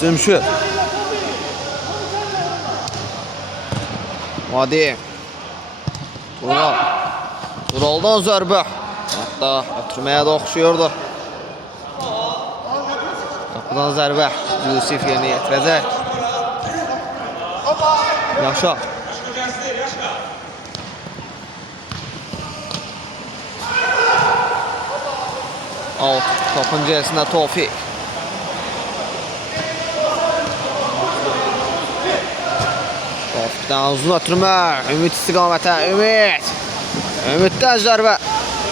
Cümşüd. Vadim. Tural. Turaldan zərbə. Hatta ötürməyə də oxşuyordu. Qapıdan zərbə. Yusif yerinə yetirəcək. Yaşar. Out. Topun gerisində Tofiq. Tofiqdən uzun ötürmə. Ümid istiqamətə. Ümid. Ümiddən zərbə.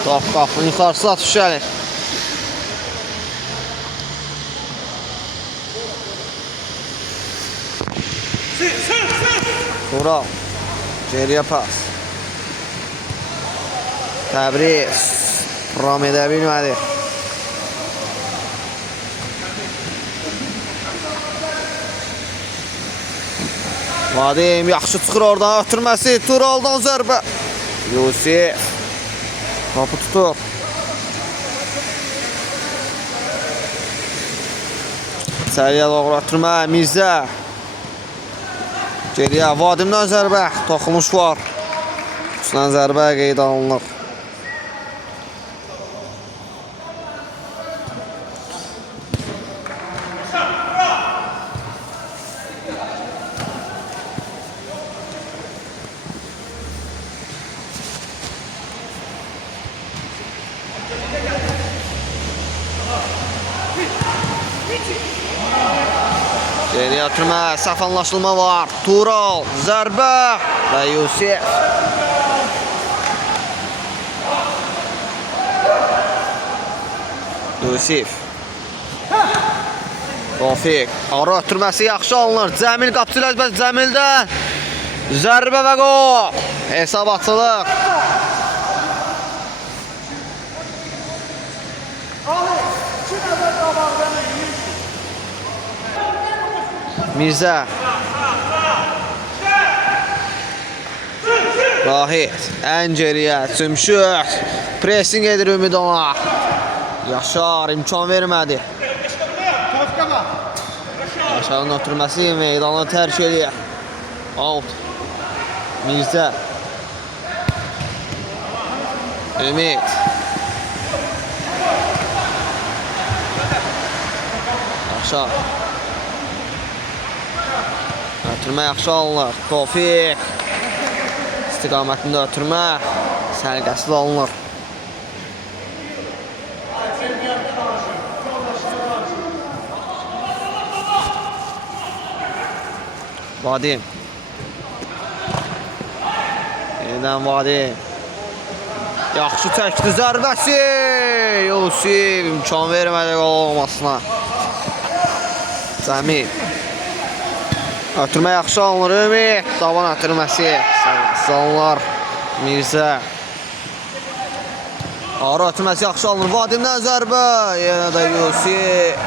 Top qapının yuxarısına düşəlir. Tural. Geriyə pas. Təbriz. Ram edə bilmədi. Vadim yaxşı çıxır oradan ötürməsi. Turaldan zərbə. Yusif. Kapı tutup. İçəriyə doğru ötürmə. Mirzə. Geriyə Vadimdən zərbə. Toxumuş var. Üstündən zərbə qeyd alınır. Geriyə ötürmə, səhv anlaşılma var. Tural, zərbə və Yusif. Yusif. Tofiq. Ara ötürməsi yaxşı alınır. Cəmil qapısı ləzbəz Cəmildən. Zərbə və qol. Hesab açılır. Mirzə. Rahid. Ən geriyə. Cümşüd. Pressing edir Ümid ona. Yaşar imkan vermədi. Yaşarın ötürməsi meydanı tərk edir. Out. Mirzə. Ümid. Yaşar. Ötürmə yaxşı alınır. Tofiq. İstiqamətində ötürmə. Sərqəsiz alınır. Vadim. Yeniden Vadim. Yaxşı çəkdi zərbəsi. Yusif imkan vermədi qol olmasına. Cəmil. Ötürmə yaxşı alınır. Ümid. Davan ötürməsi. Sərqəsiz alınır. Mirzə. Ara ötürməsi yaxşı alınır. Vadimdən zərbə. Yenə də Yusif.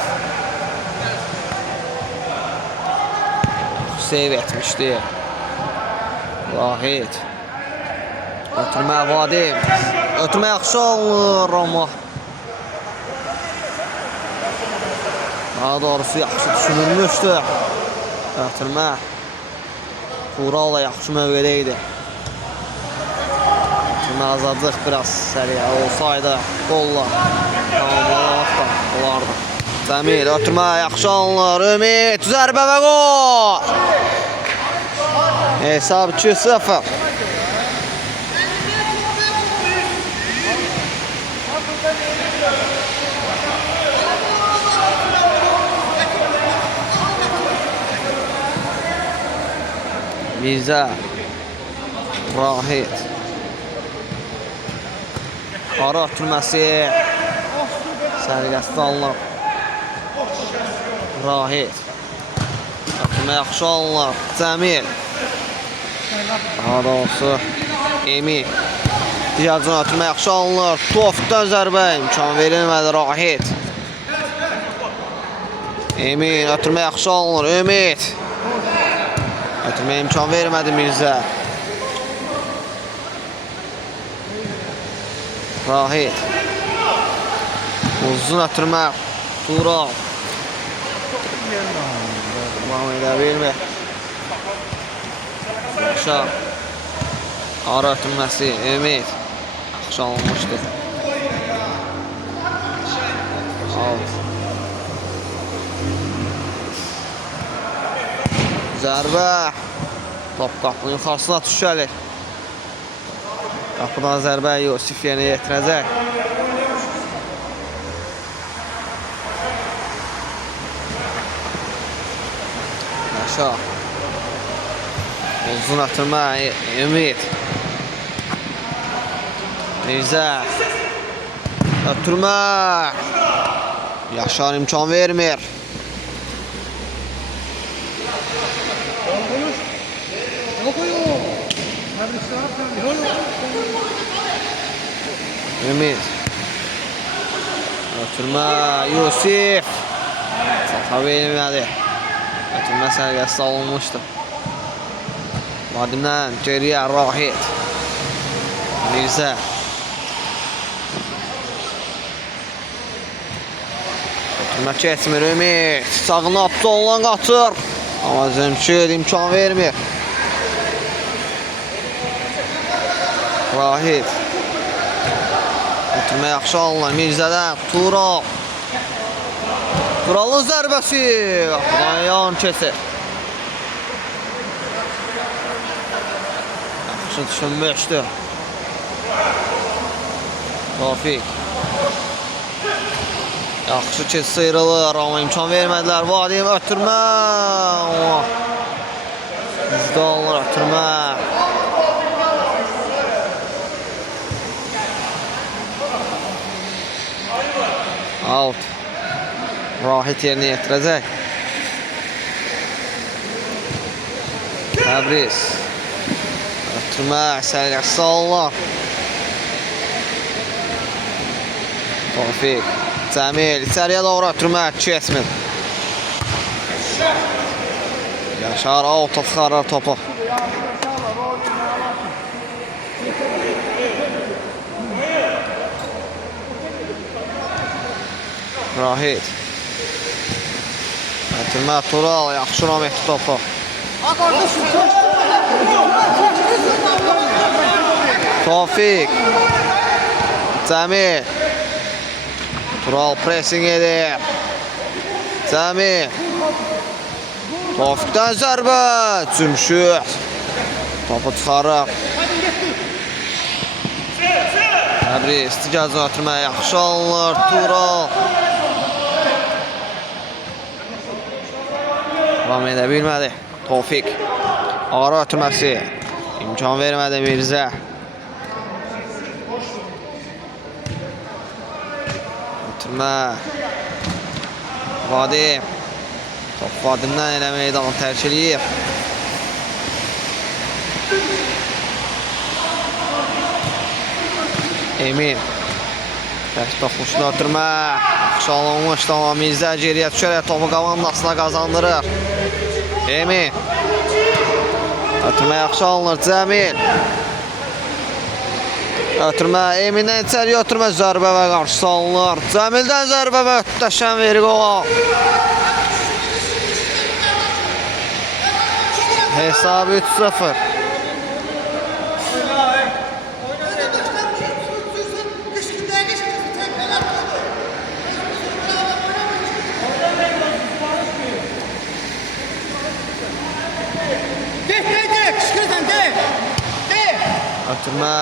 Seyv etmişdi. Rahid. Ötürmə Vadim. Ötürmə yaxşı alınır amma. Daha doğrusu yaxşı düşünülmüşdü. Ötürmə. Tural da yaxşı mövqedə idi. Ötürmə azadlıq biraz səriyə olsaydı qolla tamamlamaq da olardı. Cəmil ötürmə yaxşı alınır. Ümid zərbə və qol. Hesab 2-0. Mirzə. Rahid. Ara ötürməsi. Sərqəsiz alınır. Rahid. Ötürmə yaxşı alınır. Cəmil. Daha doğrusu Emin. Diyacın ötürmə yaxşı alınır. Tofiqdən zərbə imkan verilmədi. Rahid. Emin ötürmə yaxşı alınır. Ümid. Ötürmə imkan vermədi Mirzə. Rahid. Uzun ötürmə. Tural. Devam edebilme. Yaşar. Ara ötürməsi Ümid. Yaxşı alınmışdı. Out. Zərbə. Top qapının yuxarısına düşəlir. Qapıdan zərbə Yusif yenə yetirəcək. Yaşar. Uzun atırma Ümid. Mirzə. Ötürmə. Yaşar imkan vermir. Ümid. Ötürmə Yusif. Sata verilmədi. Ötürmə sərgəsi alınmışdı. Vadimdən geriyə Rahid. Mirzə. Ötürmə keçmir Ümid. Sağına attı olan qaçır. Amma Zümşüd imkan vermir. Rahid. Ötürmə yaxşı alınır Mirzədən. Tural. Turalın zərbəsi. Qapıdan yan keçir. Yaxşı düşünmüşdü. Tofik. Yaxşı ki sıyrılır amma imkan vermədilər. Vadim ötürmə. Yüzdə alınır ötürmə. Out. Rahid yerinə yetirəcək. Təbriz. Ötürmə sərgəsi alınır. Tofik. Cəmil. İçəriyə doğru ötürmə keçmir. Yaşar out'a çıxarır topu. Rahid. Ötürmə Tural. Yaxşı ram etdi topu. Tofik. Cəmil. Tural pressing edir. Cəmil. Tofikdən zərbə. Cümşüd. Topu çıxarır. Təbriz. İstigazını ötürmə yaxşı alınır. Tural. Devam edə bilmədi. Tofik. Ara ötürməsi. İmkan vermədi Mirzə. Ötürmə. Vadim. Top Vadimdən elə meydanı tərk eləyir. Emin. Tək toxuşunu ötürmə. Yaxşı alınmışdı amma Mirzə geriyə düşərək topu komandasına qazandırır. Emin. Ötürmə yaxşı alınır. Cəmil. Ötürmə Emin'dən içəriyə ötürmə zərbə və qarşısı alınır. Cəmildən zərbə və ötdəşən verir qol. Hesabı 3-0. Ötürmə.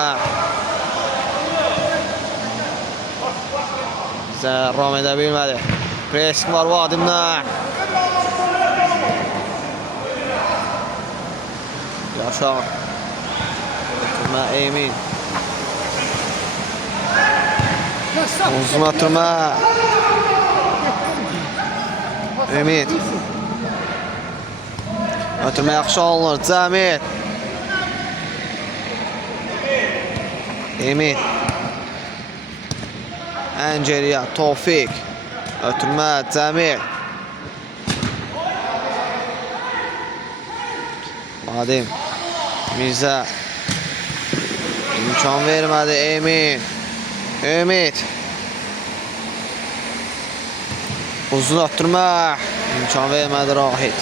Bizə ram edə bilmədi. Pressing var Vadimdən. Yaşar. Ötürmə Emin. Uzun ötürmə. Emin. Ötürmə yaxşı alınır. Cəmil. Emin. Ən geriyə Tofik. Ötürmə Cəmil. Vadim. Mirzə. İmkan vermədi Emin. Ümid. Uzun ötürmə. İmkan vermədi Rahid.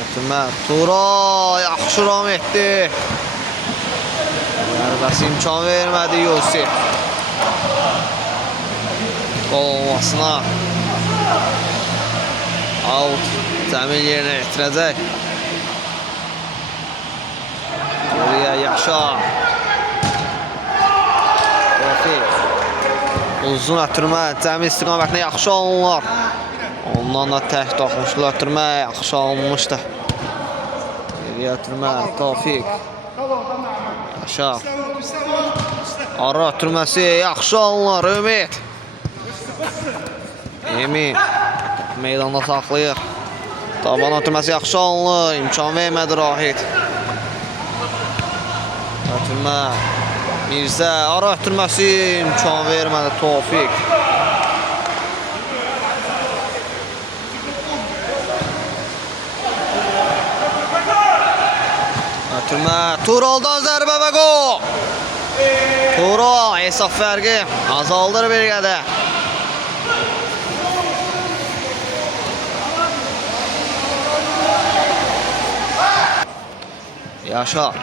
Ötürmə. Turay yaxşı ram etdi. Zərbəsi imkan vermədi Yusif. Qol olmasına. Out. Cəmil yerinə yetirəcək. Geriyə Yaşar. Uzun ötürmə. Cəmil istiqamətinə yaxşı alınlar. Ondan da tək toxunuşlu ötürmə yaxşı alınmışdı. Geriyə ötürmə. Tofiq. Yaşar. Ara ötürməsi yaxşı alınlar. Ümid. Emin. Meydanda saxlayır. Taban ötürməsi yaxşı alınır. İmkan vermədi Rahid. Ötürmə. Mirzə. Ara ötürməsi imkan vermədi Tofiq. Ötürmə. Turaldan zərbə və qol. Tural hesab fərqi azaldır bir qədər. Yaşar.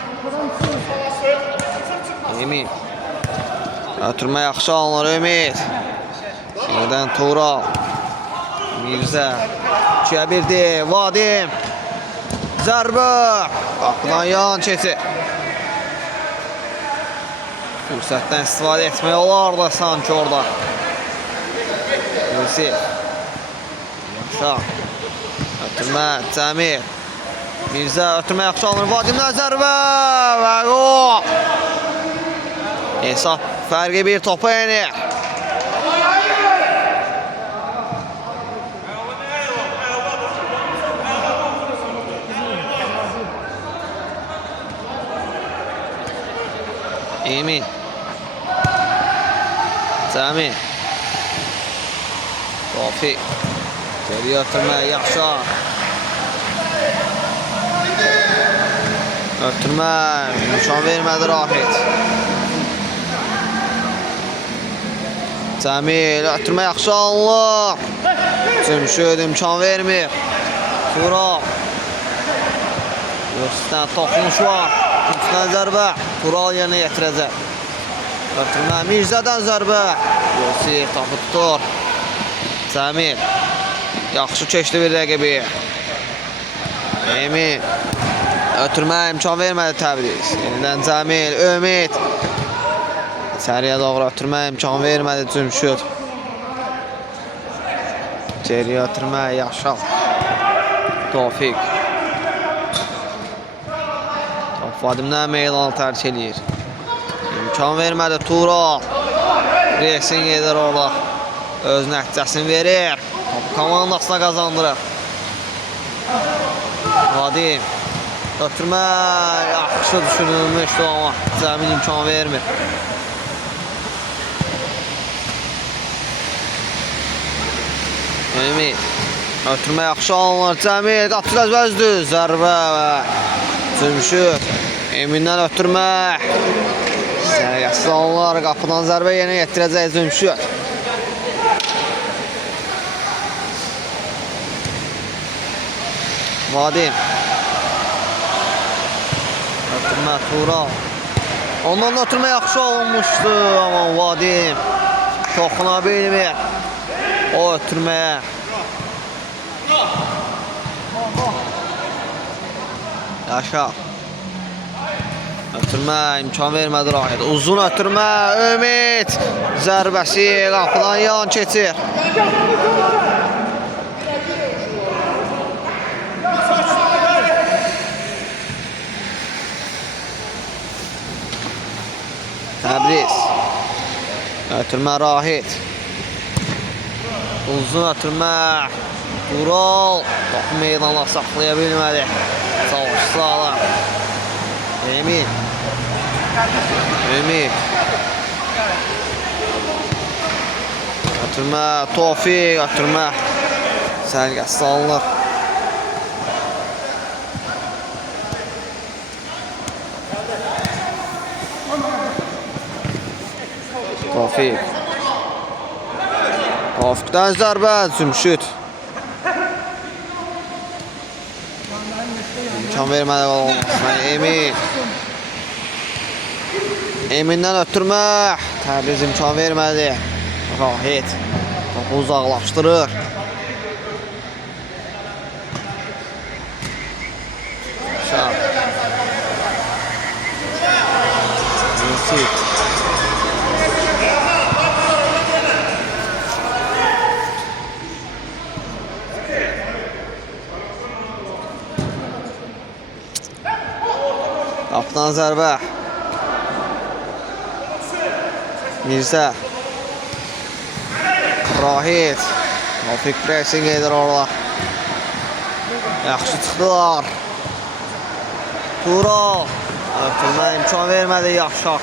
Emin. Ötürmə yaxşı alınır Ümid. Yenidən Tural. Mirzə. 2-yə 1-dir. Vadim. Zərbə. Qapıdan yan keçir. Fürsətdən istifadə etmək olardı sanki orada. Yusif. Yaşar. Ötürmə. Cəmil. Mirzə ötürmə yaxşı alınır. Vadimdən zərbə və qol. Hesab fərqi bir topa yenir. Emin. Cəmil. Tofiq. Geriyə ötürmə Yaşar. Ötürmə imkan vermədi Rahid. Cəmil ötürmə yaxşı alınır. Cümşüd imkan vermir. Tural. Yusifdən toxunuş var. Yusifdən zərbə. Tural yerinə yetirəcək. Ötürmə Mirzədən zərbə. Yusif topu tutur. Cəmil. Yaxşı keçdi bir rəqibi. Emin. Ötürmə imkan vermədi Təbriz. Yenidən Cəmil, Ümid. İçəriyə doğru ötürmə imkan vermədi Cümşüd. Geriyə ötürmə Yaşar. Tofiq. Top Vadimdən meydanı tərk edir. İmkan vermədi Tural. Resin gedir orada. Öz nəticəsini verir. Top komandasına qazandırır. Vadim. Ötürmə yaxşı düşünülmüşdü amma Cəmil imkan vermir. Ümid. Ötürmə yaxşı alınır. Cəmil qapısı əzbəzdür. Zərbə və Cümşüd. Emindən ötürmə. Sərgəsiz alınır. Qapıdan zərbə yenə yetirəcək Cümşüd. Vadim. Ötürmə Tural. Ondan da ötürmə yaxşı olmuşdu amma Vadim toxuna bilmir o ötürməyə. Yaşar. Ötürmə imkan vermədi Rahid. Uzun ötürmə Ümid. Zərbəsi qapıdan yan keçir. Təbriz. Ötürmə Rahid. Uzun ötürmə Tural. Topu meydana saxlaya bilmədi. Savaş sağlam. Emin. Ümid. Ötürmə Tofiq. Ötürmə sərgəsi salınır. Tofik. Tofikdan zərbə, Cümşüd. İmkan vermədi olmasına. Emin. Emin'dən ötürmək. Təbriz imkan vermədi. Rahit. Topu uzaqlaşdırır. Şah. Yusuf. Qapıdan zərbə. Mirza. Rahit. Tofik pressing edir orada. Yaxşı çıxdılar. Tural. Ötürmə imkan vermədi Yaşar.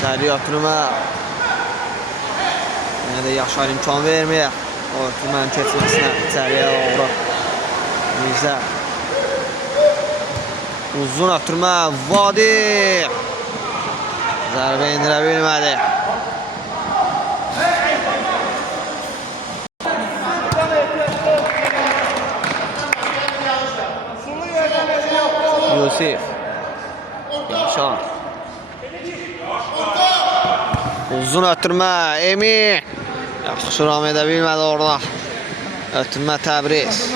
Səri ötürmə. Yenə də Yaşar imkan verməyək. O ötürmənin keçməsinə içəriyə doğru. Mirza. Uzun ötürmə. Vadi. Zərbə indirə bilmədi. Yusuf. Yaşar. Uzun ötürmə. Emin. Yaxşı ram edə bilmədi orada. Ötürmə Təbriz.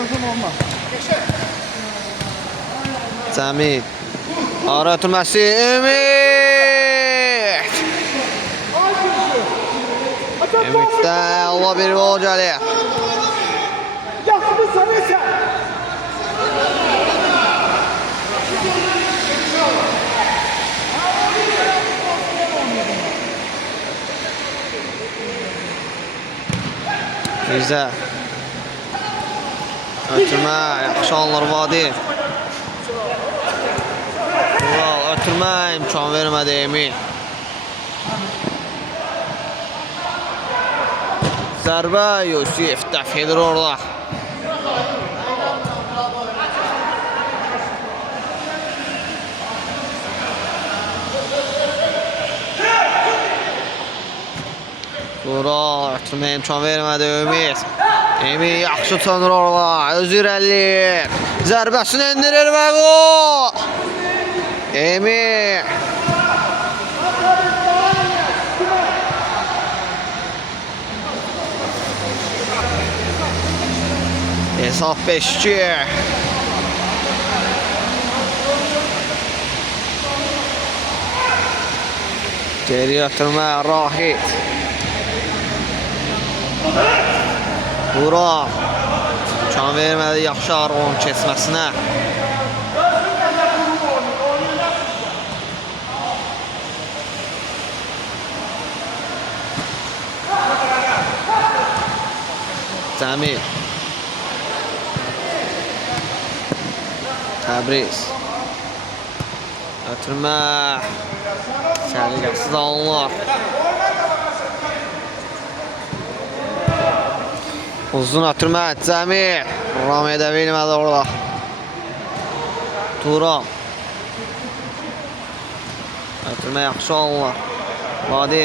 Cəmil. Ara ötürməsi. Emin. Emit'dən Allah bir gol gəlir. Mirza. Ötürmə, yaxşı alınır Vadi. Tural, ötürmə, imkan vermədi Emin. Zərbə, Yusuf dəf edir orada. Tural, ötürmə imkan vermədi Ümid. Emin yaxşı tanır orada. Özü irəliyir. Zərbəsini indirir və gol. Emin. Hesab 5-2. Geri yatırma Rahit. Burak. İmkan vermədi Yaşar onun keçməsinə. Cəmil. Təbriz. Ötürmə. Səliqəsiz alınlar. Uzun ötürmə Cəmil. Ram edə bilmədi orada. Tural. Ötürmə yaxşı alınlar. Vadi.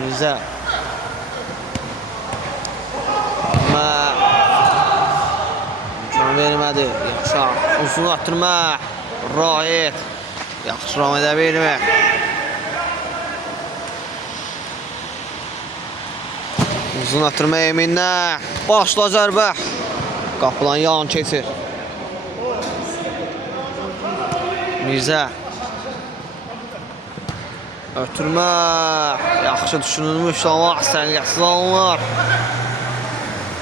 Mirza. İmkan vermədi. Yaşar. Uzun ötürmə. Rahit. Yaxşı ram edə bilmir. Uzun ötürmə Emin'dən. Başla zərbə. Qapıdan yan keçir. Mirza. Ötürmə. Yaxşı düşünülmüş ama səliqəsiz alınır.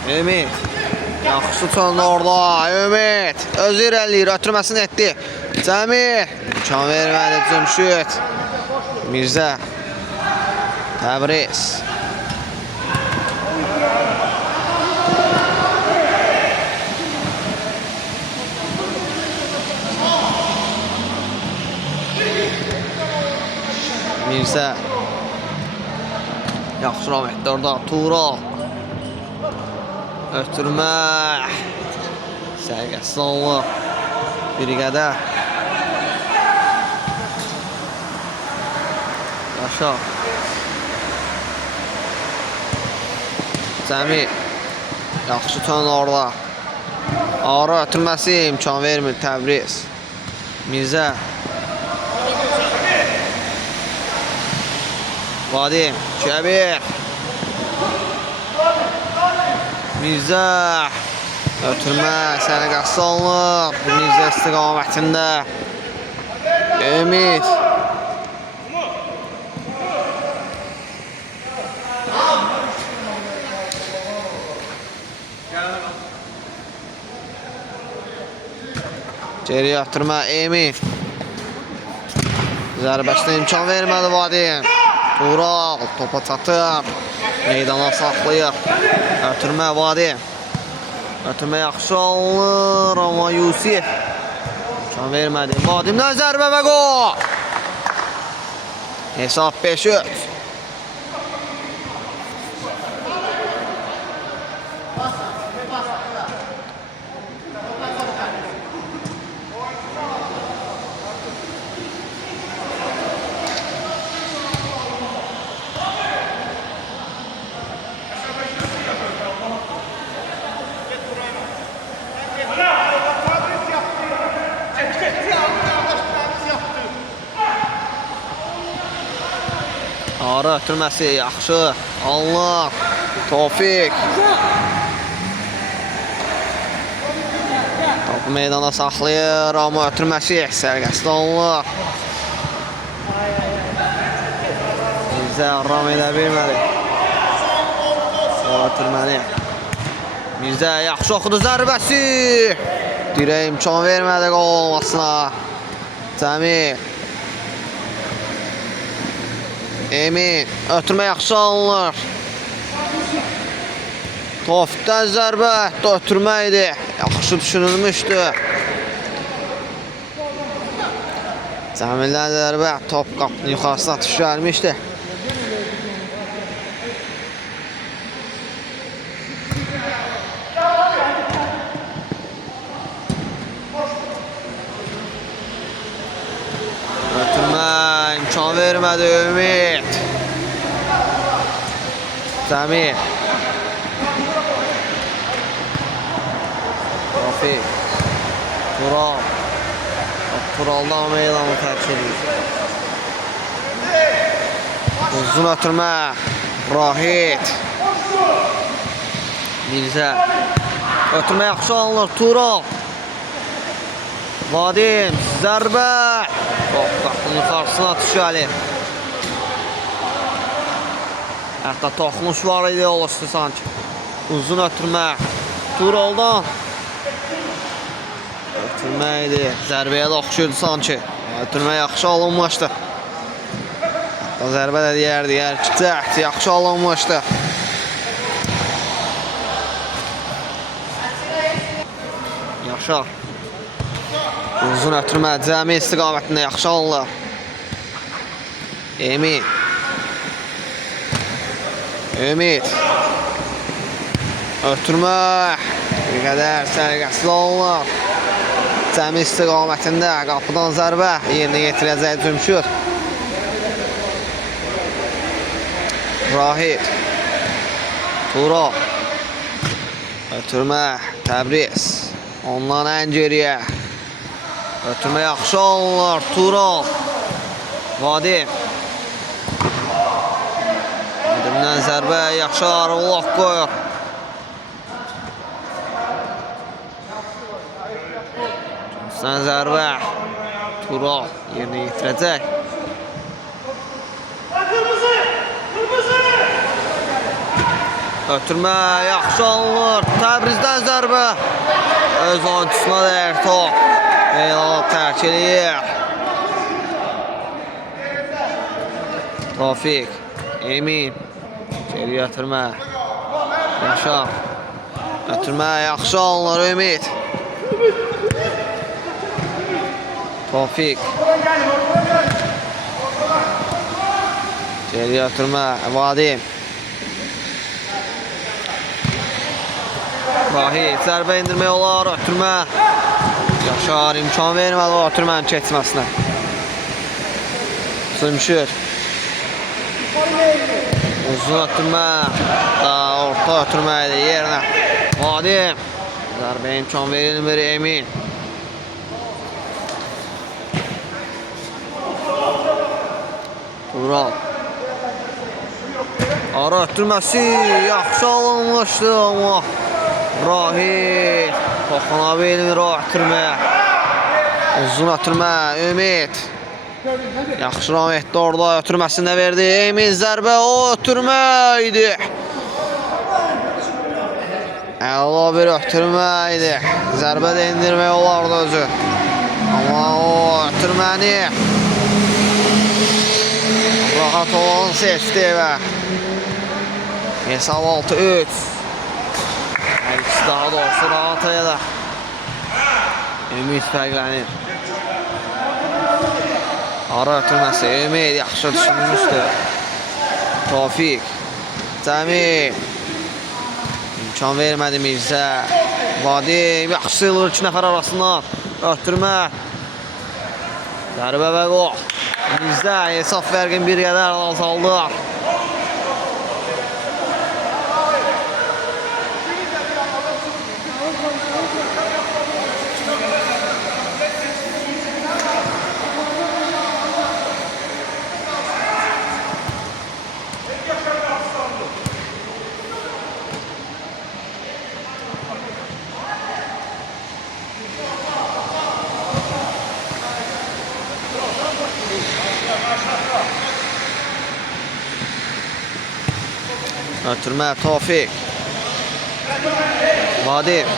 Emin. Yaxşı çalındı orada. Ümid. Özü irəliyir. Ötürməsini etdi. Cəmil. İmkan vermədi Cümşüd. Mirza. Təbriz. Mirza. Yaxşı Rahmetli orada Tural. Ötürmək. Sərgəsiz olur. Bir qədər. Yaşa. Cəmil. Yaxşı tön orada. Ağrı ötürməsi imkan vermir Təbriz. Mirzə. Vadim. Kəbir. Mirzə. Ötürmək. Sərgəsiz olunur. Mirzə istiqamətində. Ümid. Geri yatırma Emin. Zərbəşdə imkan vermədi Vadim. Tural topa çatır. Meydana saxlayır. Ötürmə Vadim. Ötürmə yaxşı alınır amma Yusif imkan vermədi. Vadimdən zərbə və qol. Hesab 5-3. Ağrı ötürməsi yaxşı. Allah. Tofik. Topu meydana saxlayır. Amma ötürməsi sərgəsiz olunur. Bizə ram edə bilmədi. O ötürməni. Bizə yaxşı oxudu zərbəsi. Dirə imkan vermədi qol olmasına. Cəmil. Emin, ötürmə yaxşı alınır. Tofikdən zərbə, ötürmə idi. Yaxşı düşünülmüşdü. Cəmildən zərbə, top qapının yuxarısına düşərmişdi. İmkan vermədi Ümid. Cəmil. Tofik. Tural. Turaldan meydanı tərk edir. Uzun ötürmə. Rahit. Mirzə. Ötürmə yaxşı alınır. Tural. Vadim. Zərbə. Qapının yuxarısına düşəli. Hətta toxunuş var idi oluşdu sanki. Uzun ötürmə. Turaldan. Ötürmə idi. Zərbəyə də oxşuydu sanki. Ötürmə yaxşı alınmışdı. Hətta zərbə də deyər ki, cəhd yaxşı alınmışdı. Yaşar. Uzun ötürmə, Cəmil istiqamətində yaxşı alınır. Emin. Ümid. Ötürmə. Bir qədər sərgəsiz olunur. Cəmil istiqamətində qapıdan zərbə yerinə yetirəcək Cümşür. Rahit. Tural. Ötürmə. Təbriz. Ondan ən geriyə. Ötürmə yaxşı alınır. Tural. Vadim. Vadimdən zərbə yaxşı arılıq qoyur. Sən zərbə. Tural yerinə yetirəcək. Ötürmə yaxşı alınır. Təbrizdən zərbə. Öz oyunçusuna dəyər top. Meydanı tərk edir. Tofik. Emin. Geri ötürmə. Yaşar. Ötürmə yaxşı alınır Ümid. Tofik. Geri ötürmə. Vadim. Vahid zərbə indirmək olar, ötürmə. Yaşar imkan vermədi o ötürmənin keçməsinə. Sümşür. Uzun ötürmə. Daha orta ötürmə idi yerinə. Vadim. Zərbə imkan verilmir Emin. Tural. Ara ötürməsi yaxşı alınmışdı amma Rahid toxuna bilmir o ötürməyə. Uzun ötürmə Ümid. Yaxşı ram etdi orada, ötürməsini də verdi. Emin zərbə o ötürmə idi. Əla bir ötürmə idi. Zərbə də indirmək olardı özü. Amma o ötürməni rahat olan seçdi və hesab 6-3. Hər ikisi daha doğrusu rahat da Ümid fərqlənir. Ara ötürməsi Ümid yaxşı düşünmüşdü. Tofiq Cəmil imkan vermədi Mirzə. Vadim yaxşı sayılır 2 nəfər arasından. Ötürmə. Zərbə və qol. Mirzə hesab fərqin bir qədər azaldı. Ötürmə Tofiq. Vadim.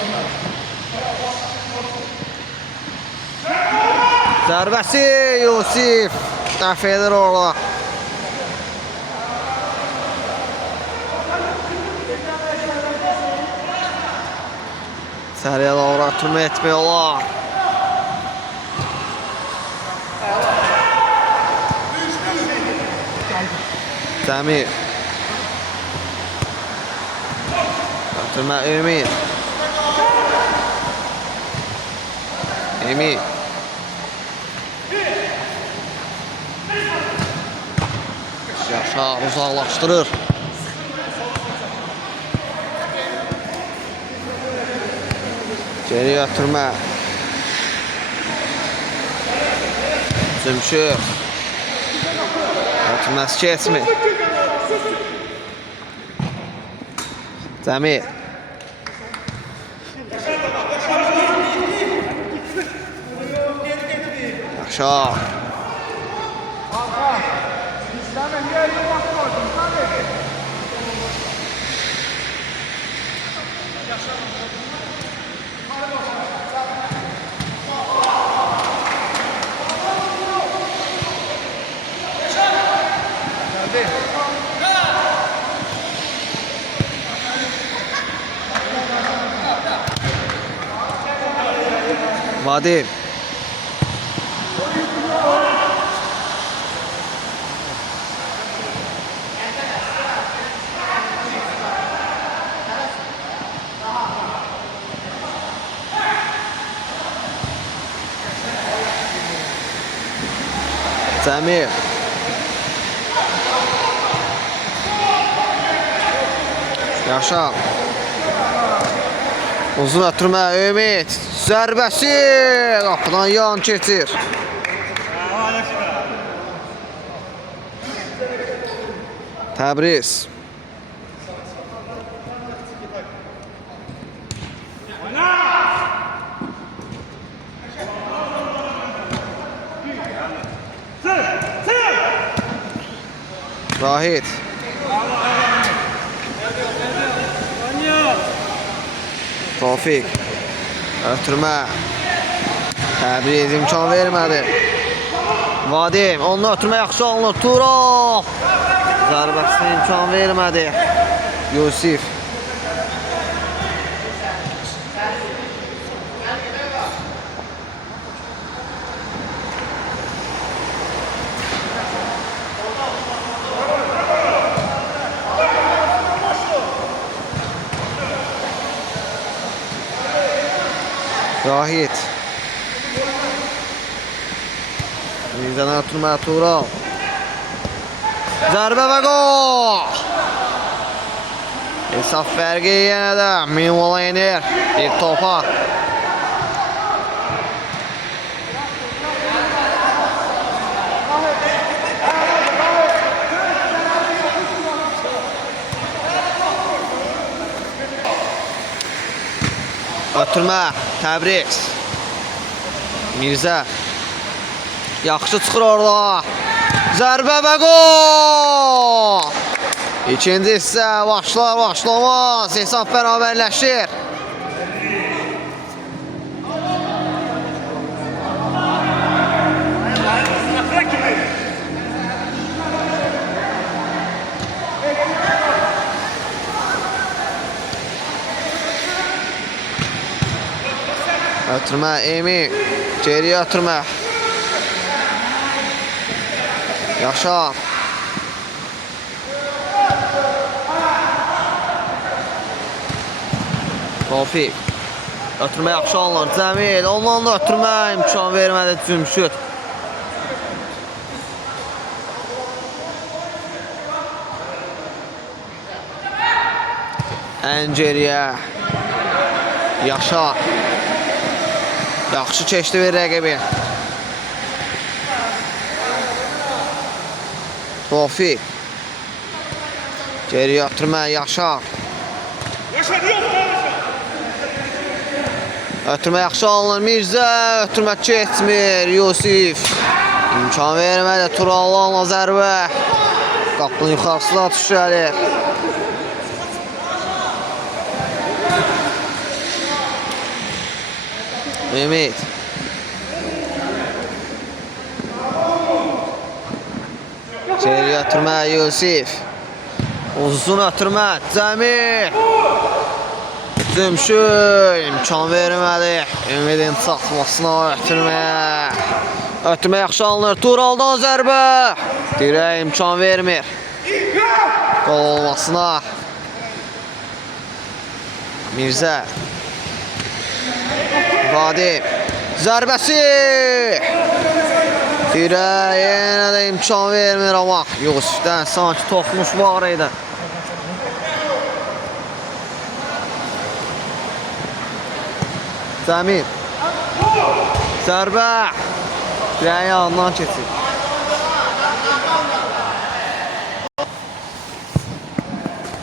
Zərbəsi Yusif. Dəf edir orada. Səriyə doğru ötürmə etmək olar. Dəmir. Ötürmə Emin. Emin. Yaşar uzaqlaşdırır. Geri ötürmə. Zümşür. Ötürməsi keçmir. Cəmil. Yaşar. Vadim. Cəmil. Yaşar. Uzun ötürmə Ümid. Zərbəsi qapıdan yan keçir. Təbriz. Rahid. Tofiq. Ötürmə. Təbriz imkan vermədi. Vadim. Onu ötürmə yaxşı alınır. Tural. Zərbəsinə imkan vermədi. Yusif. Rahit. Mirzədən ötürmə Tural. Zərbə və gol. Hesab fərqi yenə də Mimola yenir. İlk topa. Ötürmə Təbriz. Mirzə. Yaxşı çıxır orada. Zərbə və gol. İkinci hissə başlamaz. Hesab bərabərləşir. Ötürmə Emin. Geriyə ötürmə. Yaşar. Tofik. Ötürmə yaxşı alınır. Cəmil. Ondan da ötürmə imkan vermədi Cümşüd. Ən geriyə. Yaşar. Yaxşı keçdi bir rəqibi. Tofik. Geriyə ötürmə Yaşar. Ötürmə yaxşı alınır Mirzə. Ötürmə keçmir Yusif. İmkan vermədi Turallanla zərbə. Qapının yuxarısına düşəlir. Ümid. Geriyə ötürmə Yusif. Uzun ötürmə Cəmil. Cümşüd imkan vermədi. Ümidin çatmasına ötürmə. Ötürmə yaxşı alınır. Turaldan zərbə. Dirək imkan vermir. Qol olmasına. Mirzə. Vadim. Zərbəsi. Dirək yenə də imkan vermir amma Yusifdən sanki toxmuş var idi. Cəmil. Zərbə. Dirəyin yanından keçir.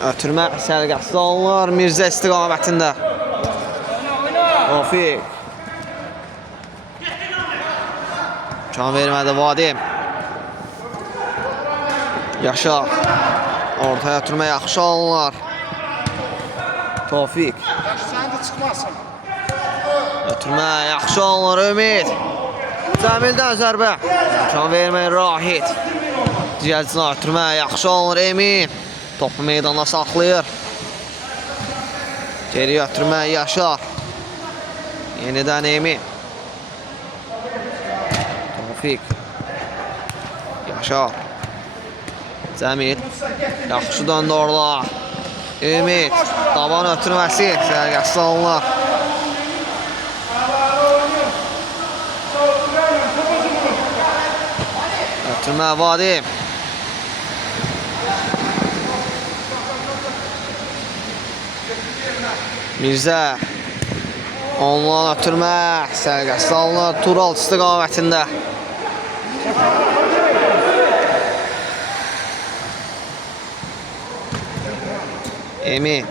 Ötürmə sərqəsiz alınır Mirzə istiqamətində. Tofik. İmkan vermədi Vadim. Yaşar. Ortaya ötürmə yaxşı alınır. Tofik. Ötürmə yaxşı alınır Ümid. Cəmildən zərbə. İmkan verməyin Rahit. Ciyəccinə ötürmə yaxşı alınır Emin. Topu meydana saxlayır. Geriyə ötürmə Yaşar. Yenidən Emin. Tofik. Yaşar. Cəmil. Yaxşı döndü orada. Ümid. Daban ötürməsi. Sərgəsi alınır. Ötürmə Vadim. Mirzə. Ondan ötürmə. Sərgəsi alınır. Tural istiqamətində. Emin.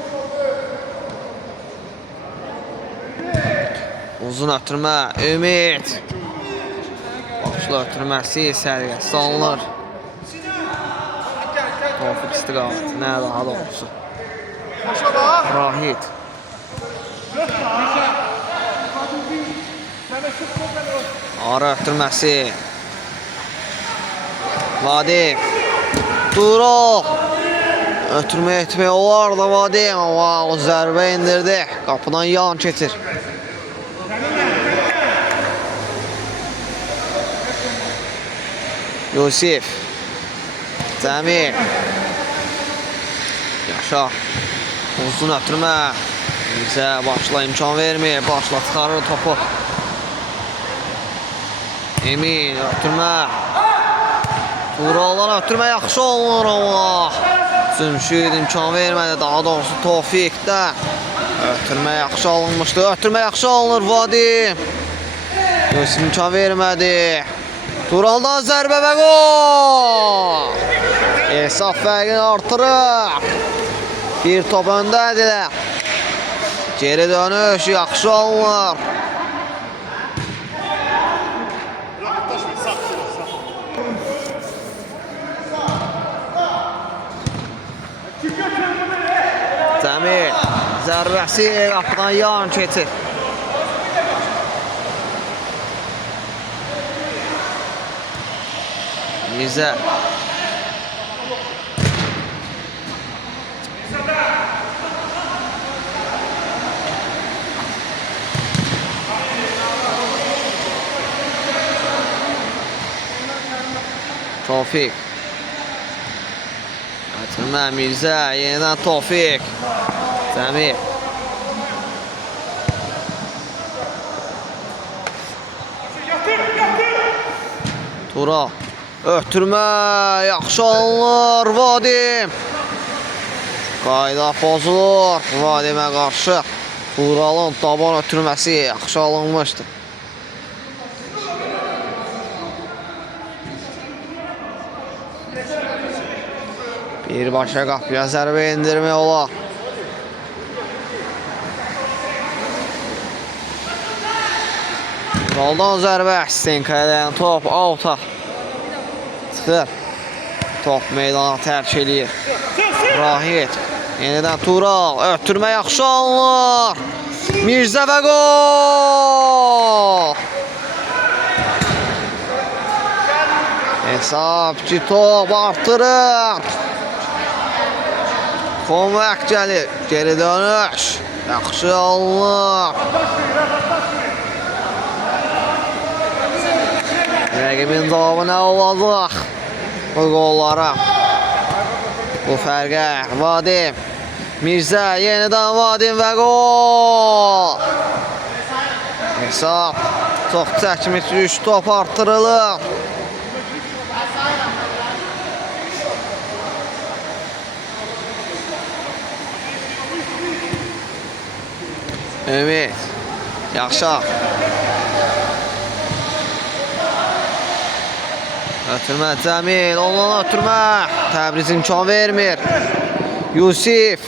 Uzun ötürmə. Ümid. Başlı ötürməsi sərgəsi alınır. Tofik istiqamətində daha doğrusu. Rahit. Ara ötürməsi. Vadim. Tural. Ötürmə etmək olar da Vadim ama o zərbə indirdi. Qapıdan yan keçir. Yusif. Cəmil. Yaşar. Uzun ötürmə. Bizə başla imkan vermir. Başla çıxarır topu. Emin ötürmə. Turaldan ötürmə yaxşı olunur amma. Cümşüd imkan vermədi. Daha doğrusu Tofiq də. Ötürmə yaxşı alınmışdı. Ötürmə yaxşı alınır Vadim. Yusuf imkan vermədi. Turaldan zərbə və gol. Hesab fərqini artırır. Bir top öndədirlər. Geri dönüş yaxşı alınır. Cəmil zərbəsi qapıdan yan keçir. Mirzə. Tofiq. Atılma Mirzə, yenidən Tofiq. Cəmil. Tural. Ötürmə, yaxşı alınır Vadim. Qayda pozulur Vadimə qarşı. Turalın taban ötürməsi yaxşı alınmışdı. Birbaşa qapıya zərbə endirmək olar. Turaldan zərbə, Stenka'dan top alta. Çıxır. Top meydana tərk eləyir. Rahid. Yenidən Tural. Ötürmə yaxşı alınır. Mirzə və gol. Hesab ki top artırır. Komək gəlir. Geri dönüş. Yaxşı alınır. Rəqibin cavabı nə olacaq? Bu qollara. Bu fərqə. Vadim. Mirzə. Yenidən Vadim və gol. Hesab. Çox çəkmiş 3 top artırılır. Ümid. Yaxşaq. Ötürmə Cəmil. Ondan ötürmə. Təbriz imkan vermir. Yusif.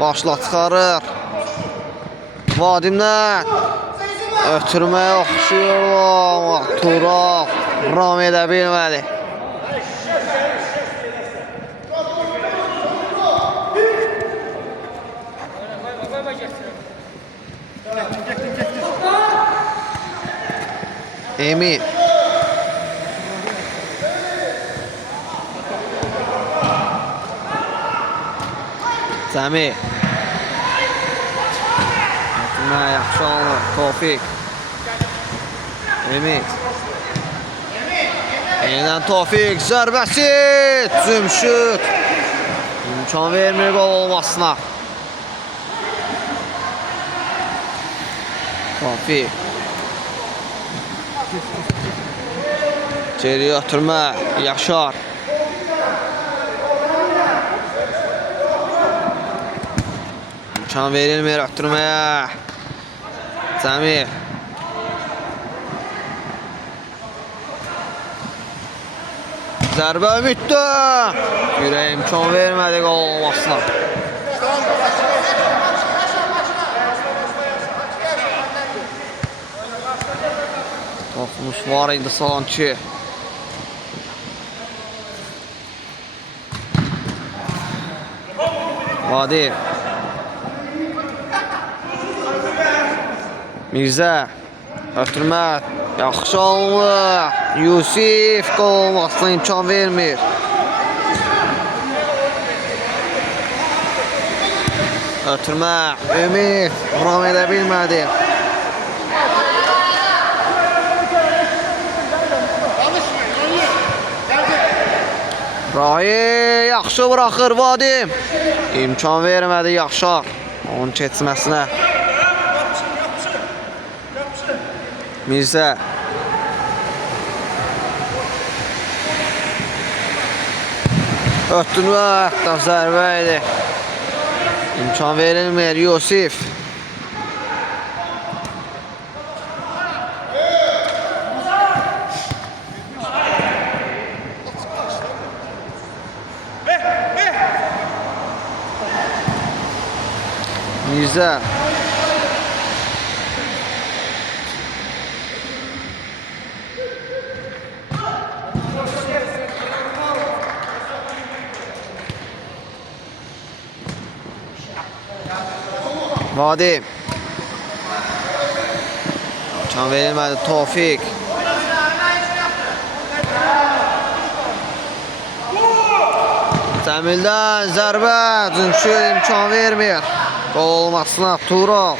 Başla çıxarır. Vadimdən. Ötürmə oxşuyur. Tural. Ram edə bilmədi. Emin. Cəmil. Ötürmə yaxşı alınır. Tofiq. Emin. Yenidən Tofiq. Zərbəsi. Cümşüd. İmkan vermir gol olmasına. Tofiq. Geri ötürmə. Yaşar. İmkan verilmir ötürməyə. Cəmil. Zərbə Ümiddə. Yürək imkan vermədi qol olmasına. Topmuş var idi sanki. Vadim. Mirzə. Ötürmə. Yaxşı alınır. Yusif qol olmasına imkan vermir. Ötürmə. Ümid. Ram edə bilmədi. Rahid yaxşı bırakır Vadim. İmkan vermədi Yaşar. Onun keçməsinə. Mirzə. Ötürmə, hətta zərbə idi. İmkan verilmir, Yusif. Mirzə. Vadim. İmkan verilmədi, Tofiq. Cəmildən zərbə, Cümşüd imkan vermir. Qol olmasına Tural.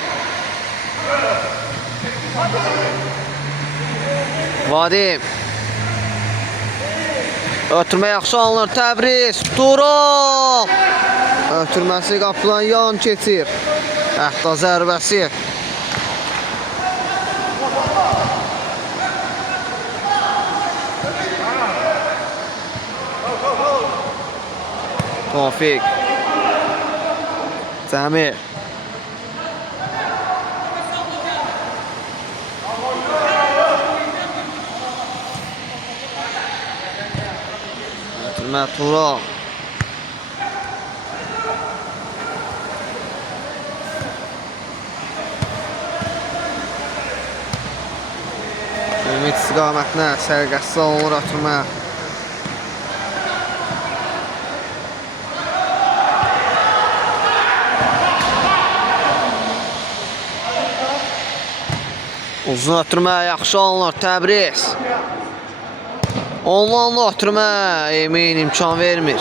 Vadim. Ötürmə yaxşı alınır, Təbriz. Tural. Ötürməsi qapıdan yan keçir. Hətta zərbəsi. Tofiq. Cəmil. Ötürmə Tural. Ümid istiqamətinə sərqəsi olunur ötürmə. Uzun ötürmə yaxşı olunur, Təbriz. Onlarla ötürmə, Emin imkan vermir.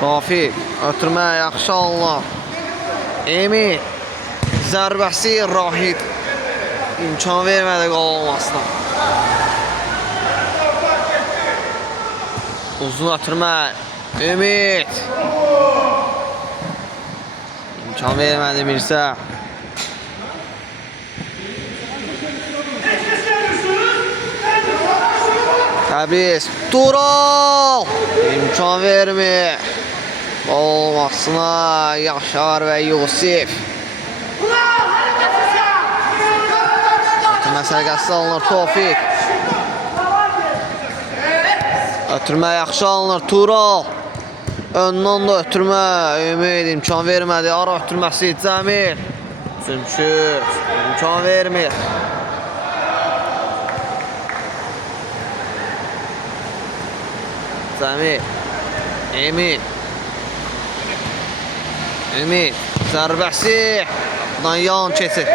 Tofiq, ötürmə yaxşı olunur. Emin, zərbəsi Rahid. İmkan vermədi qol olmasına. Uzun ötürmə, Ümid. İmkan vermədi Mirzə. Təbriz, Tural. İmkan vermir. Qol olmasına Yaşar və Yusif. Sərqəsi alınır, Tofiq. Ötürmə yaxşı alınır, Tural. Öndən də ötürmə, Ümid imkan vermədi. Ara ötürməsi Cəmil. Cümşüd imkan vermir. Cəmil. Emin. Ümid. Zərbəsi. Buradan yan keçir.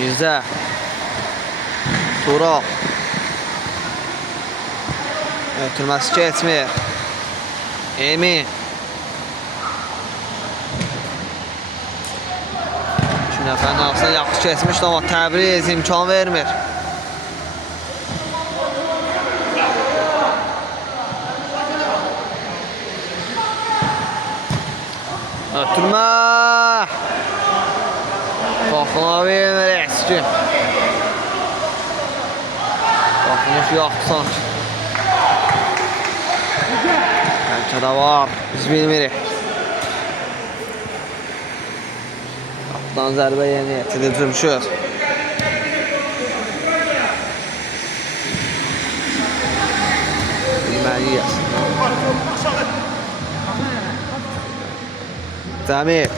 Mirzə. Tural. Ötürməsi keçmir. Emin. İki nəfərin arasında yaxşı keçmişdi, amma Təbriz imkan vermir. Ötürmə. Baxına vermir eski. Baxınız yoxdur sanki. Bəlkə də var, biz bilmirik. Qapıdan zərbə yeni yetidir Cümşüd. Bilməliyik. Cəmil.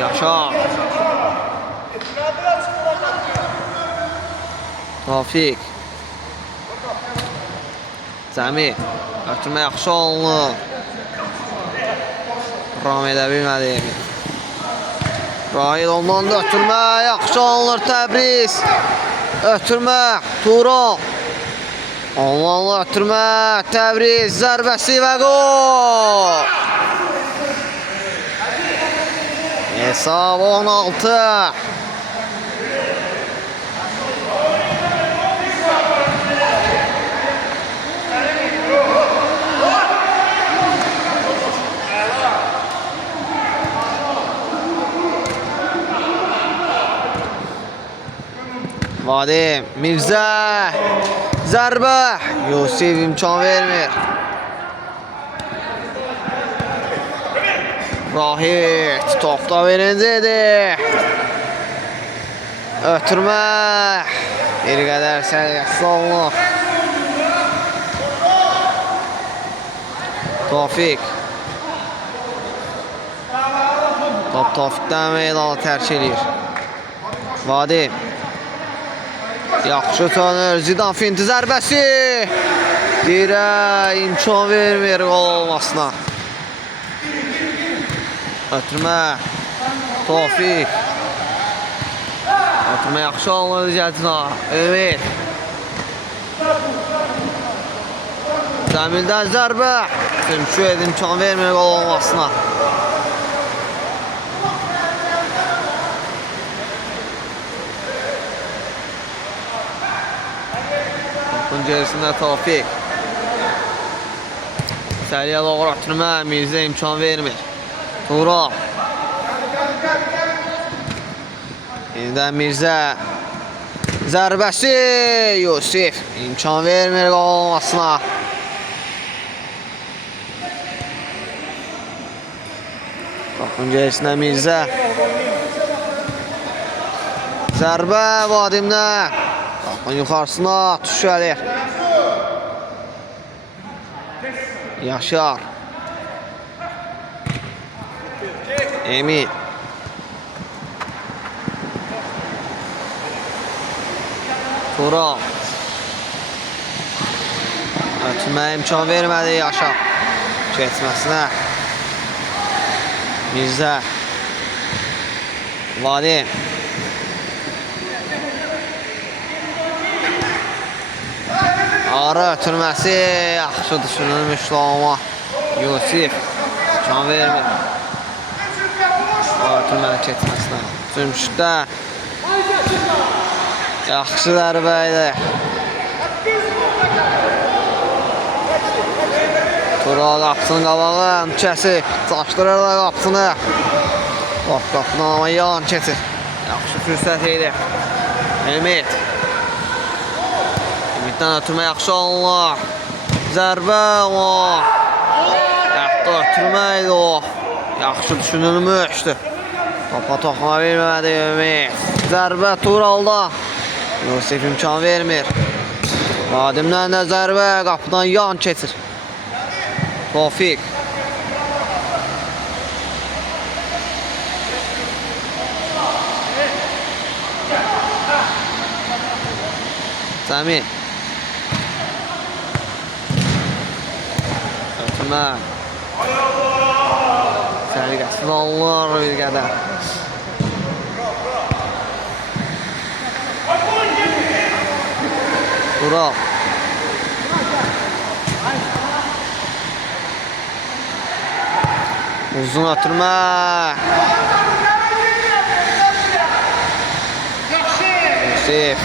Yaşar. Tofiq. Cəmil. Ötürmə yaxşı olunur. Ram edə bilmədi Emin. Rahid ondan da ötürmə yaxşı olunur, Təbriz. Ötürmə Tural. Ondan ötürmə Təbriz, zərbəsi və qol. Hesab 16. Vadim, Mirza. Zərbə. Yusif imkan vermir. Rahit topda verincidir. Ötürmə. Bir qədər səliqəsiz olunur. Tofiq. Top Tofiqdən meydanı tərk edir. Vadim. Yaxşı tanır. Zidan finti zərbəsi. Dirə imkan vermir qol olmasına. Ötürmə. Tofiq. Ötürmə yaxşı olmadı Cətina. Ümid. Cəmildən zərbə. Tümküd imkan vermir qol olmasına. Topun gerisində Tofiq. Səriyə doğru ötürmə. Mirzə imkan vermir. Tural. Yenidən Mirzə. Zərbəsi. Yusif. İmkan vermir qol olmasına. Topun gerisində Mirzə. Zərbə Vadimdən. Topun yuxarısına düşəlir. Yaşar. Emin. Tural. Ötürmə imkan vermədi Yaşar. Geçməsinə. Mirzə. Vadim. Arı ötürməsi yaxşı düşünülmüşdü amma Yusif imkan vermir. Ötürmənin keçməsinə. Cümşüddə yaxşı zərbə idi. Tural qapısının qabağın kəsib. Çaşdırır da qapısını. Top qapını amma yan keçir. Yaxşı fürsət idi. Ümid. Ümiddən ötürmə yaxşı olunur. Zərbə o. Yaxda ötürmə idi o. Yaxşı düşünülmüşdü. Topa toxuna bilmədi Ümid. Zərbə Turalda. Yusif imkan vermir. Vadimdən də zərbə qapıdan yan keçir. Tofiq. Cəmil. Ötürmə. Səliqəsiz olunur bir qədər. Tural. Uzun ötürmə. Yusif.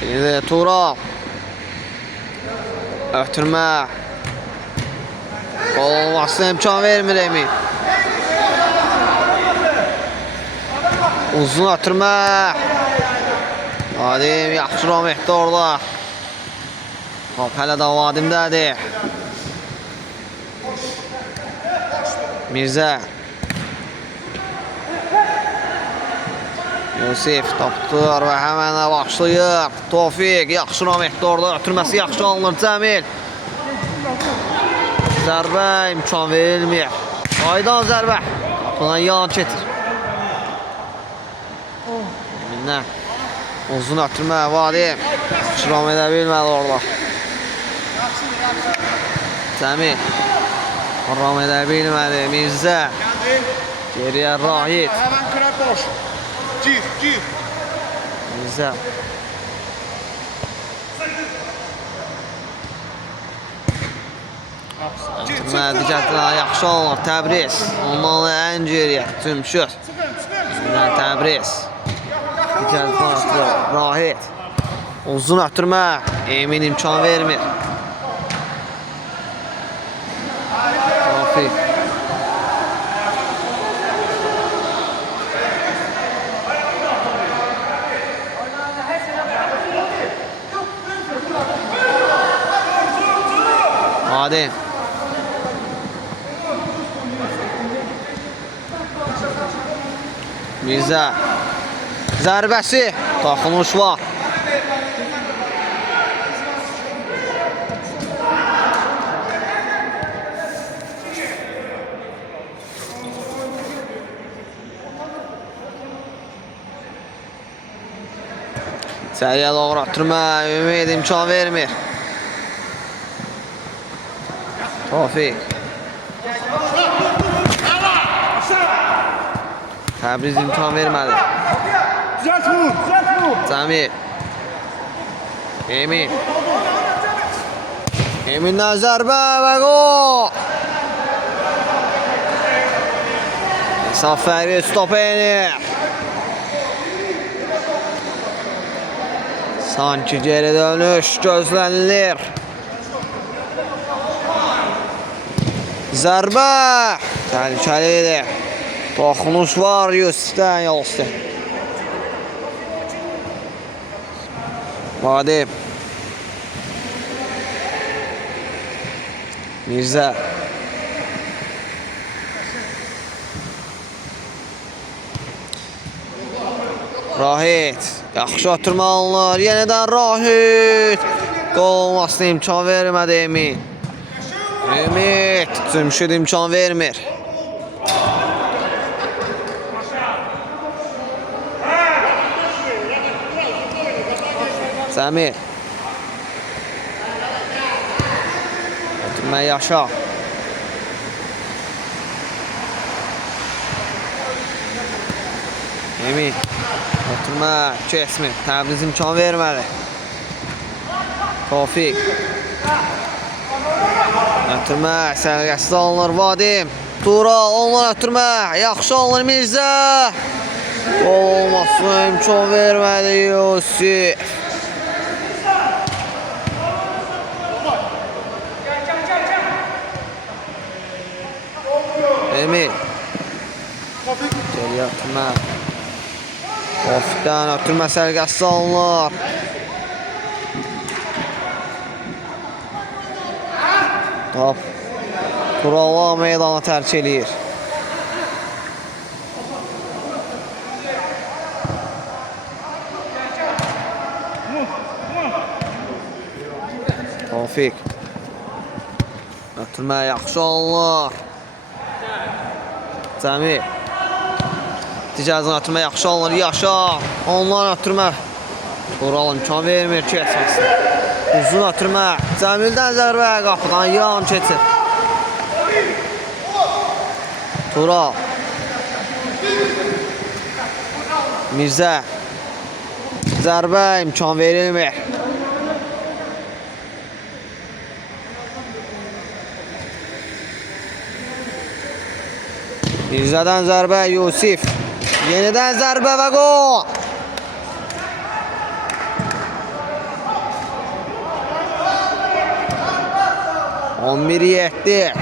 Bir de Tural. Ötürmə. Olmasına imkan vermir Emin. Uzun ötürmə. Vadim yaxşı ram etdi orada. Top hələ də Vadimdədir. Mirzə. Yusif top tutur və həmən də başlayır. Tofiq yaxşı ram etdi orada. Ötürməsi yaxşı alınır Cəmil. Zərbə imkan verilmir. Aydan zərbə. Qapıdan yan keçir. Eminlə. Uzun ötürmə Vadim. Yaxşı ram edə bilmədi orada. Cəmil. Ram edə bilmədi Mirzə. Geriyə Rahit. Hemen kırar boş. Cif. Mirzə. Ötürmə digərdən yaxşı olunur. Təbriz. Ondan da ən geriyə. Cümşüd. Təbriz. Digərdən Rahit. Uzun ötürmə. Emin imkan vermir. Tofiq. Adem. Mirza. Zərbəsi. Toxunuş var. İçəriyə doğru ötürmə. Ümid imkan vermir. Tofiq. Təbriz imkan vermədi. Düzelt vur. Düzelt vur. Cəmil. Emin. Emin'dən zərbə və qol. Hesab fərqi stopa enir. Sanki geri dönüş gözlənilir. Zərbə. Təhlükəlidir. Toxunuş var Yusuf'dan yolsun. Vadim. Mirza. Rahit. Yaxşı oturma alınır. Yenidən Rahit. Qol olmasına imkan vermədi Emin. Ümid. Cümşüd imkan vermir. Cəmil. Oturma yaşa. Emin. Oturma kesmir. Təbriz imkan vermədi. Tofiq. Oturma sərgəsiz alınır Vadim. Tural onlar oturma. Yaxşı alınır Mirza. Gol olmasına imkan vermədi Yusuf. Emil. Geriye oturma. Tofiqdən oturma sərgəsiz alınır. Top. Tural'a meydana tərk eləyir. Tofiq. Oturma yaxşı alınır. Cəmil. Ticazın oturma yaxşı alınır. Yaşa. Ondan oturma. Tural imkan vermir ki əsasın. Uzun oturma. Cəmildən zərbə qapıdan yan keçir. Tural. Mirza. Zərbə imkan verilmir. Mirza'dan zərbə Yusuf. Yenidən zərbə və qol. On bir yetti.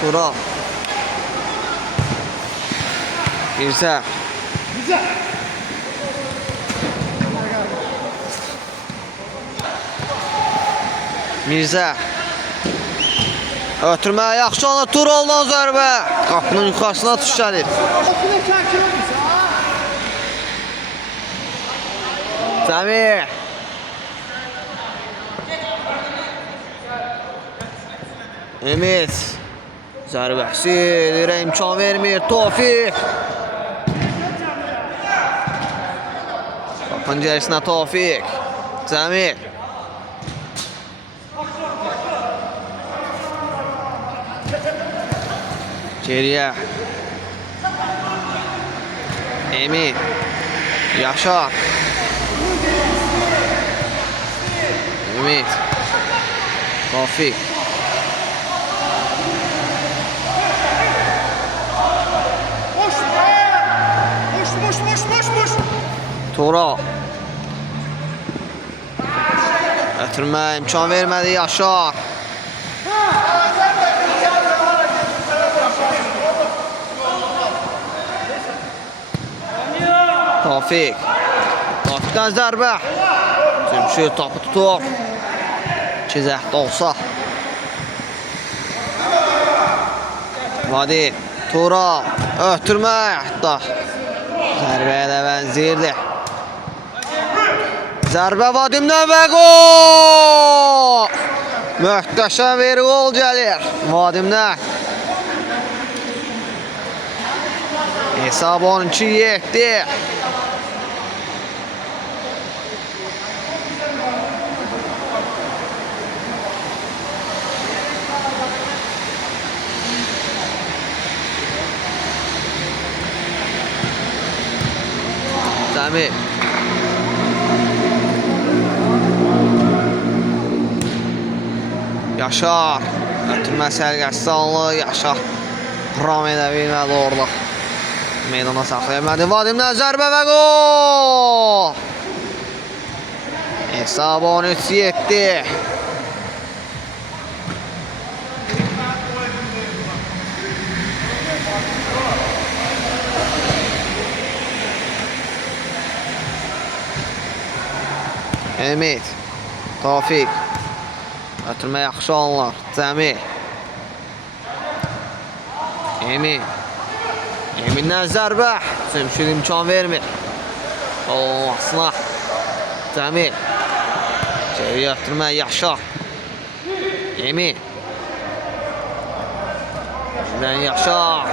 Tural. Mirza. Mirza. Ötürmə yaxşı ona Turaldan zərbə. Qapının yuxarısına tuş gəlir. Cəmil. Ümid. Zərbəsi yerə imkan vermir. Tofiq. Qapının gerisinə Tofiq. Cəmil. Geriyə. Emin. Yaşar. Ümid. Tofiq. Tural. Ötürmə imkan vermədi Yaşar. Tofik. Tofik'ten zərbə. Cümşüd topu tutur. Çizəkdə olsa. Vadi. Tural. Ötürmək. Hətta. Zərbəyə də bənziyirdi. Zərbə Vadimdən və gol! Möhtəşəm bir gol gəlir Vadimdən. Hesab 12-7. Cəmil. Yaşar. Ötürmə sərgəsi alınır. Yaşar. Ram edə bilmədi orada. Meydana saxlaya bilmədi. Vadimdən zərbə və gol! Hesab 13-7. Ümid. Tofik. Ötürmə yaxşı alınır. Cəmil. Emin. Emin'den zərbə. Cümşüd imkan vermir. Olmasına. Cəmil. Geri ötürmə Yaşar. Emin. Şuradan Yaşar.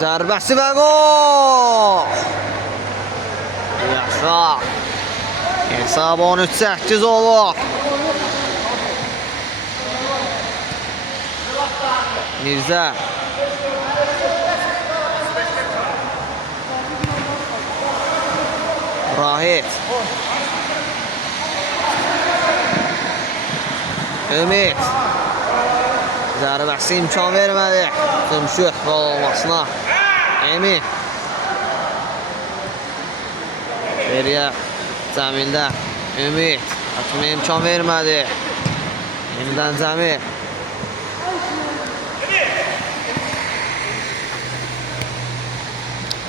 Zərbəsi və gol! Yaşar. Hesab 13-8 olur. Mirzə. Rahit. Ümid. Zərbəsi imkan vermədi. Cümşüd gol olmasına. Emin. Geriyə. Cəmildən. Ümid. Atmaya imkan vermədi. Emin'dən Cəmil.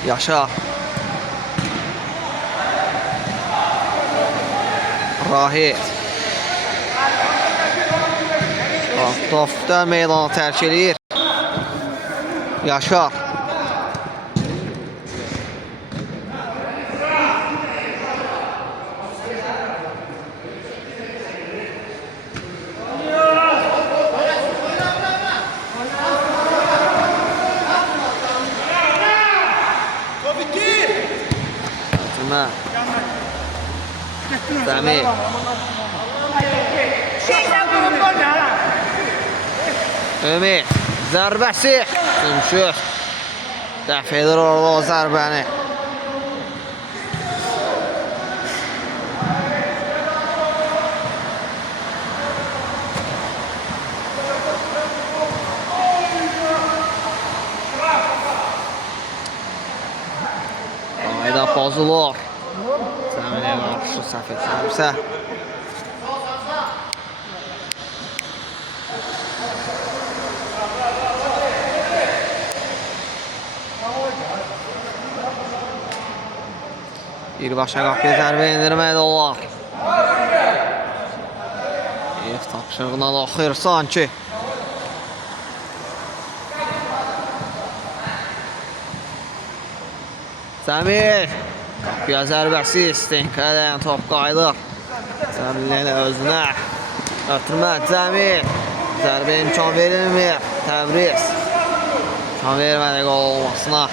Yaşar. Rahit. Tofda meydanı tərk edir. Yaşar. Cəmil. Ümid. Zərbəsi. Cümşüd. Dəf edir orada o zərbəni. Ayda pozulur. Cəmilə qarşı səhv etmirəmsə. Birbaşa qapıya zərbə endirməyə də olar. Ev tapşırığına da oxuyur sanki. Cəmil. Qapıya zərbəsi Stenkədən top qayıdır. Cəmillə də özünə. Ötürmə Cəmil. Zərbə imkan verilmir. Təbriz. İmkan vermədi qol olmasına.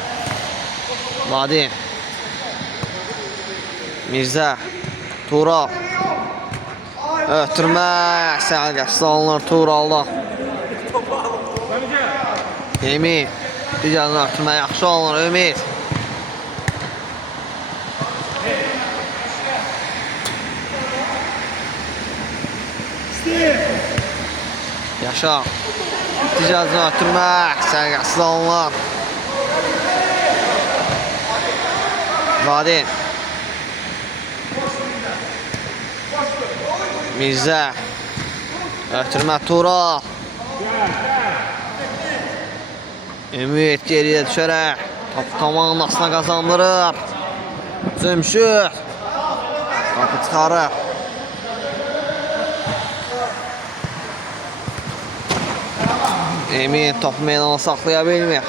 Vadim. Mirzə. Tural. Ötürmə. Sərgəsi alınır Turalda. Emin. Digərini ötürmə yaxşı alınır. Ümid. Yaşar. Digərini ötürmə. Sərgəsi alınır. Vadim. Mirzə. Ötürmə Tural. Ümid geriyə düşərək top komandasına qazandırır. Cümşüd topu çıxarır. Emin topu meydana saxlaya bilmir.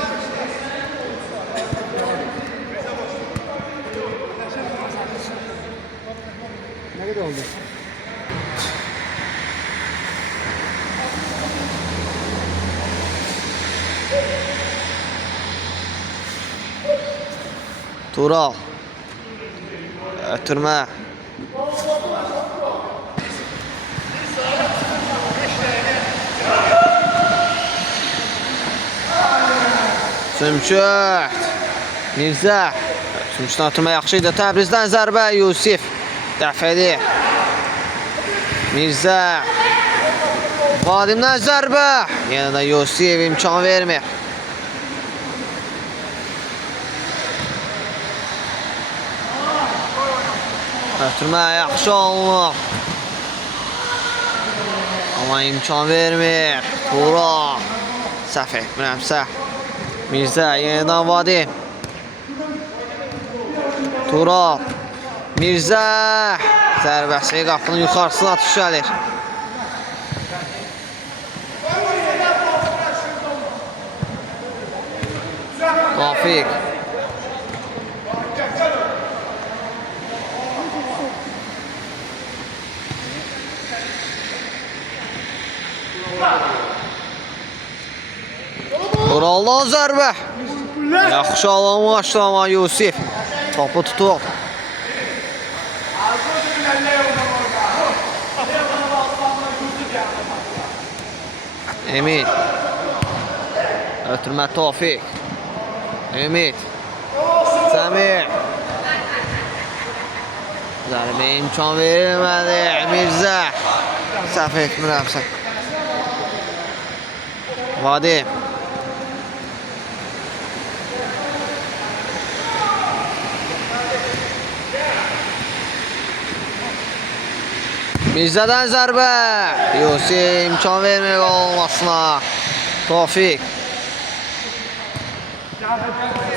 Ne kadar oldu? Tural. Ötürmə. Cümşüd. Mirzə. Cümşüddən ötürmə yaxşı idi. Təbrizdən zərbə Yusif. Dəf edir. Mirzə. Vadimdən zərbə. Yenə də Yusif imkan vermir. Ötürmə yaxşı olunur. Amma imkan vermir. Tural. Səhv etmirəmsə. Mirzə yenidən Vadim. Tural. Mirzə. Zərbəsi qapının yuxarısına düşəlir. Tofiq. Turaldan zərbə. Yaxşı alınmışdı amma Yusif topu tutub. Emin. Ötürmə Tofiq. Ümid. Cəmil. Zərbə imkan verilmədi. Mirzə. Səhv etmirəmsə. Vadim. Mirzədən zərbə. Yusif imkan vermir olmasına. Tofiq.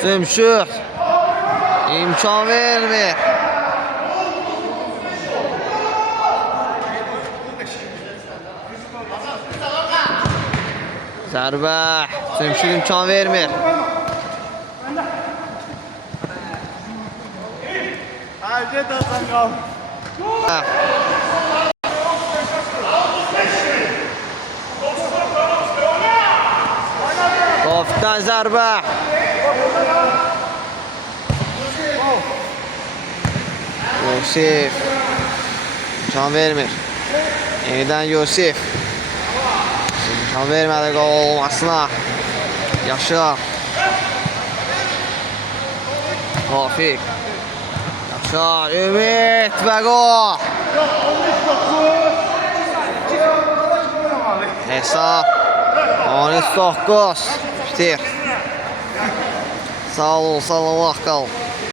Cümşüd. İmkan vermir. Zərbə. Cümşüd imkan vermir. Hadi de sen Tofiqdən zərbə. Yusif. İmkan vermir. Yenidən Yusif. İmkan vermədi qol olmasına. Yaşar. Tofiq. Yaşar. Ümid və qol. Hesab 13-9 bitir. Sağ ol, salamat qal.